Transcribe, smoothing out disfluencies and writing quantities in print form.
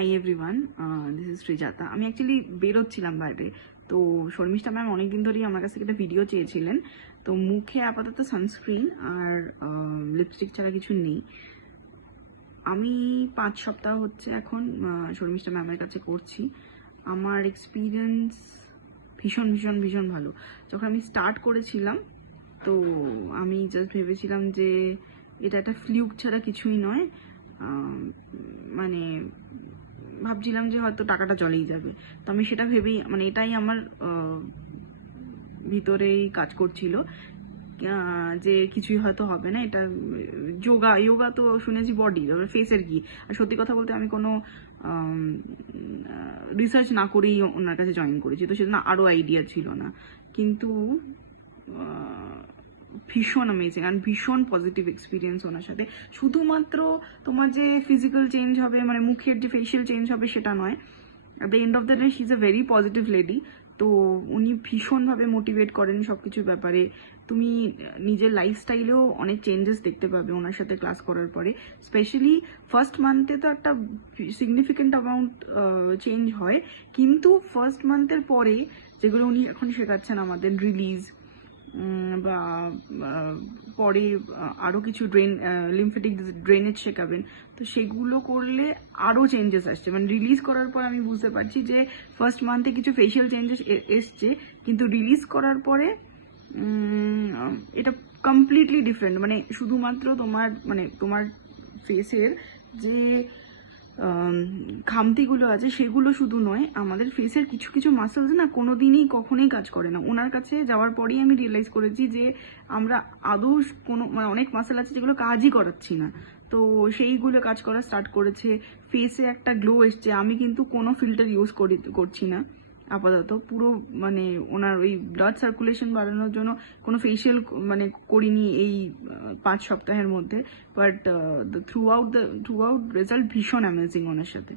High everyone, this is Srijata. আমি actually বেরোচ্ছিলাম বাইরে, তো শর্মিষ্ঠা ম্যাম অনেকদিন ধরেই আমার কাছে একটা ভিডিও চেয়েছিলেন। তো মুখে আপাতত সানস্ক্রিন আর লিপস্টিক ছাড়া কিছু নেই। আমি 5 সপ্তাহ হচ্ছে এখন শর্মিষ্ঠা ম্যামের কাছে করছি। আমার এক্সপিরিয়েন্স ভীষণ ভীষণ ভীষণ ভালো। যখন আমি স্টার্ট করেছিলাম তো আমি জাস্ট ভেবেছিলাম যে এটা একটা ফ্লুক ছাড়া কিছুই নয়। মানে ভাবছিলাম যে হয়তো টাকাটা চলেই যাবে। তো আমি সেটা ভেবেই, মানে এটাই আমার ভিতরেই কাজ করছিল যে কিছুই হয়তো হবে না। এটা যোগা তো শুনেছি বডি, ফেসের কি। আর সত্যি কথা বলতে আমি কোনো রিসার্চ না করেই ওনার কাছে জয়েন করেছি, তো সেজন্য আরও আইডিয়া ছিল না। কিন্তু ভীষণ অ্যামেজিং আর ভীষণ পজিটিভ এক্সপিরিয়েন্স ওনার সাথে। শুধুমাত্র তোমার যে ফিজিক্যাল চেঞ্জ হবে, মানে মুখের যে ফেশিয়াল চেঞ্জ হবে সেটা নয়। At the end of the day she is a very positive lady. তো উনি ভীষণভাবে মোটিভেট করেন সব কিছুর ব্যাপারে। তুমি নিজের লাইফস্টাইলেও অনেক চেঞ্জেস দেখতে পাবে ওনার সাথে ক্লাস করার পরে। স্পেশালি ফার্স্ট মান্থে তো একটা সিগনিফিকেন্ট অ্যামাউন্ট চেঞ্জ হয়, কিন্তু ফার্স্ট মান্থের পরে যেগুলো উনি এখন শেখাচ্ছেন আমাদের, রিলিজ বা পরে আরও কিছু লিমফেটিক ড্রেনেজ শেখাবেন, তো সেগুলো করলে আরও চেঞ্জেস আসছে। মানে রিলিজ করার পর আমি বুঝতে পারছি যে ফার্স্ট মান্থে কিছু ফেশিয়াল চেঞ্জেস এসছে, কিন্তু রিলিজ করার পরে এটা কমপ্লিটলি ডিফারেন্ট। মানে শুধুমাত্র তোমার ফেসের যে খামতিগুলো আছে সেগুলো শুধু নয়, আমাদের ফেসের কিছু কিছু মাসেলস না কোনোদিনই কখনোই কাজ করে না। ওনার কাছে যাওয়ার পরেই আমি রিয়েলাইজ করেছি যে আমরা আদৌ কোনো, মানে অনেক মাসেল আছে যেগুলো কাজই করাচ্ছি না, তো সেইগুলো কাজ করা স্টার্ট করেছে। ফেসে একটা গ্লো এসছে। আমি কিন্তু কোনো ফিল্টার ইউজ করছি না আপাতত। পুরো মানে ওনার ওই ব্লাড সার্কুলেশন বাড়ানোর জন্য কোনো ফেশিয়াল মানে করিনি এই 5 সপ্তাহের মধ্যে। বাট থ্রু আউট রেজাল্ট ভীষণ অ্যামেজিং ওনার সাথে।